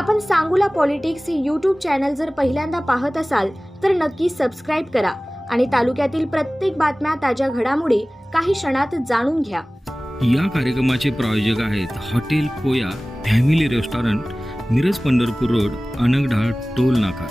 आपण सांगोला पॉलिटिक्स हे YouTube channel जर पहिल्यांदा पाहत असाल तर नक्की सबस्क्राईब करा आणि तालुक्यातील प्रत्येक बातम्या, ताज्या घडामोडी काही क्षणात जाणून घ्या। या कार्यक्रमाचे प्रायोजक आहेत hotel Koya family restaurant, Miraj Pandharpur road, Anangdhal toll नाका।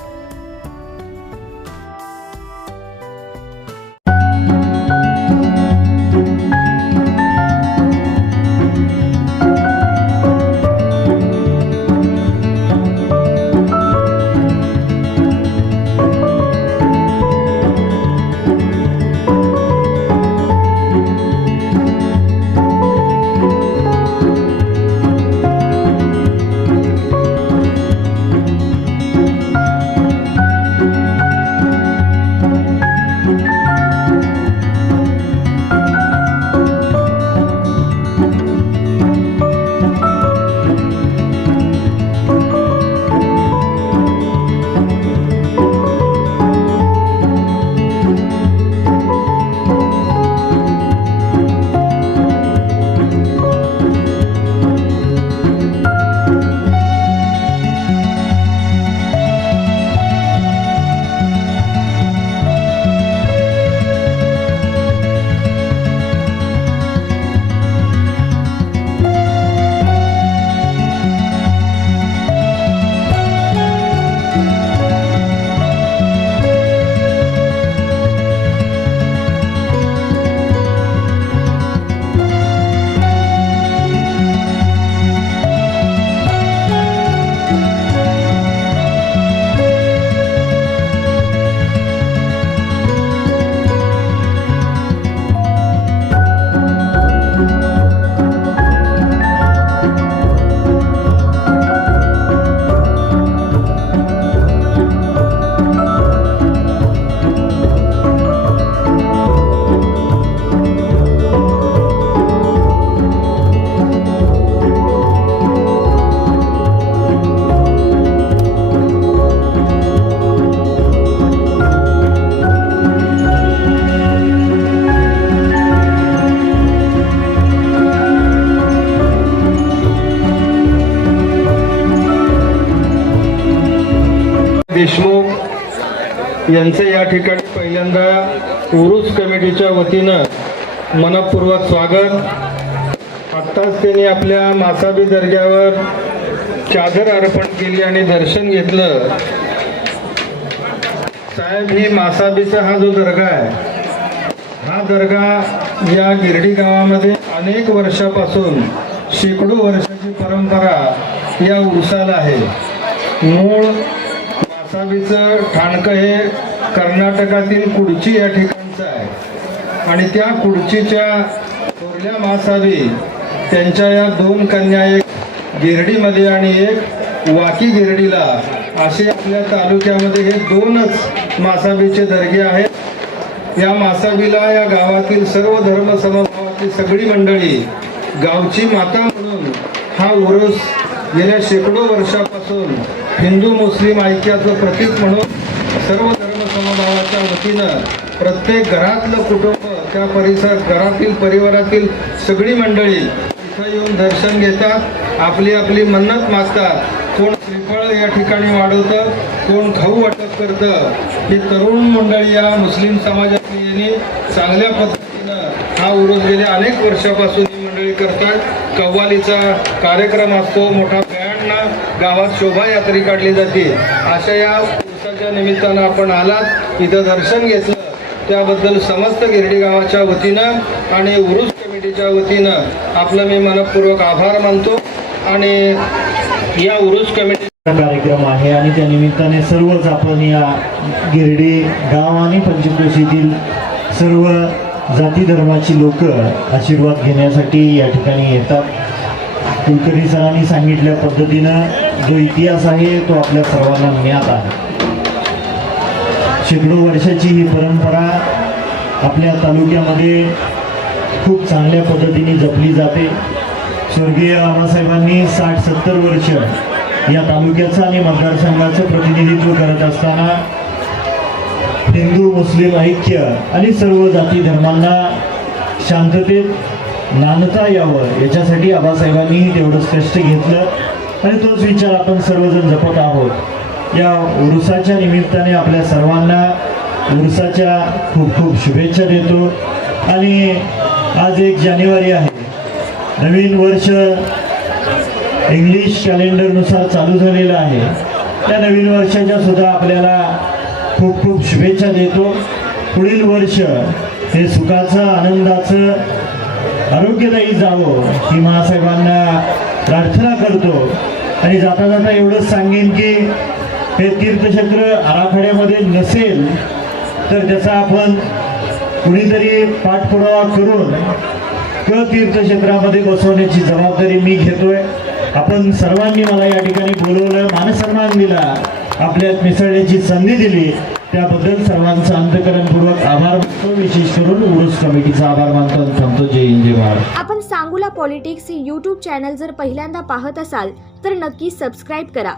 देशमुख यांचे या ठिकाणी पहिल्यांदा उरूस कमिटीच्या वतीनं मनपूर्वक स्वागत। आत्ताच त्यांनी आपल्या मासाबी दर्ग्यावर चादर अर्पण केली आणि दर्शन घेतलं। साहेब, ही मासाबीचा हा जो दर्गा आहे, हा दर्गा या गिरडी गावामध्ये अनेक वर्षापासून, शेकडो वर्षाची परंपरा या उरुसाला आहे। मूळ मासाबीचं ठाणकं हे कर्नाटकातील कुडची या ठिकाणचं आहे आणि त्या कुडचीच्या थोरल्या मासाबी त्यांच्या या दोन कन्या, एक गिरडीमध्ये आणि एक वाकी गिरडीला, असे आपल्या तालुक्यामध्ये हे दोनच मासाबीचे दर्गे आहेत। या मासाबीला या गावातील सर्व धर्म समभावाची सगळी मंडळी गावची माता म्हणून हा उरूस गेल्या शेकडो वर्षापासून हिंदू मुस्लिम ऐक्याचं प्रतीक म्हणून सर्व धर्म समभावाच्या वतीनं प्रत्येक घरातलं कुटुंब, त्या घरातील परिवारातील सगळी मंडळी इथं येऊन दर्शन घेतात, आपली आपली मन्नत मागतात। कोण श्रीफळ या ठिकाणी वाढवतं, कोण खाऊ वाटप करतं। ही तरुण मंडळी या मुस्लिम समाजातली यांनी चांगल्या पद्धतीनं हा उरूस गेल्या अनेक वर्षापासून ही मंडळी करतात। कव्वालीचा कार्यक्रम असतो, मोठा गावात शोभायात्रा काढली जाते। अशा या उरुसाच्या निमित्तानं आपण आलात, इथं दर्शन घेतलं, त्याबद्दल समस्त गिरडी गावाच्या वतीनं आणि उरूस कमिटीच्या वतीनं आपलं मी मनपूर्वक आभार मानतो। आणि या उरूस कमिटीचा कार्यक्रम आहे आणि त्या निमित्ताने सर्वच आपण या गिरडी गाव आणि पंचक्रोशीतील सर्व जाती धर्माची लोक आशीर्वाद घेण्यासाठी या ठिकाणी येतात। कुलकर्णी सरांनी सांगितल्या पद्धतीनं जो इतिहास आहे तो आपल्या सर्वांना ज्ञात आहे। शेकडो वर्षाची ही परंपरा आपल्या तालुक्यामध्ये खूप चांगल्या पद्धतीने जपली जाते। स्वर्गीय आमासाहेबांनी 60-70 वर्ष या तालुक्याचं आणि मतदारसंघाचं प्रतिनिधित्व करत असताना हिंदू मुस्लिम ऐक्य आणि सर्व जाती धर्मांना शांततेत नांदता यावं याच्यासाठी आबासाहेबांनी तेवढंच कष्ट घेतलं आणि तोच विचार आपण सर्वजण जपत आहोत। या उरुसाच्या निमित्ताने आपल्या सर्वांना उरुसाच्या खूप खूप शुभेच्छा देतो। आणि आज 1 जानेवारी आहे, नवीन वर्ष इंग्लिश कॅलेंडरनुसार चालू झालेलं आहे। त्या नवीन वर्षाच्या सुद्धा आपल्याला खूप खूप शुभेच्छा देतो। पुढील वर्ष हे सुखाचं, आनंदाचं, आरोग्यदायी जावं ही महासाहेबांना प्रार्थना करतो। आणि जाता जाता एवढंच सांगेन की हे तीर्थक्षेत्र आराखड्यामध्ये नसेल तर त्याचा आपण कुणीतरी पाठपुरावा करून तीर्थक्षेत्रामध्ये बसवण्याची जबाबदारी मी घेतोय। आपण सर्वांनी मला या ठिकाणी बोलवलं, मानसन्मान दिला, आपल्यात मिसळण्याची संधी दिली, त्याबद्दल सर्वांचा अंतःकरणपूर्वक आभार मानतो। विशेष करून उरुस कमिटीचा आभार मानतो आणि थांबतो। जय हिंद, जय महाराष्ट्र। आपण सांगूला पॉलिटिक्स हे यूट्यूब चॅनल जर पहिल्यांदा पाहत असाल तर नक्की सबस्क्राईब करा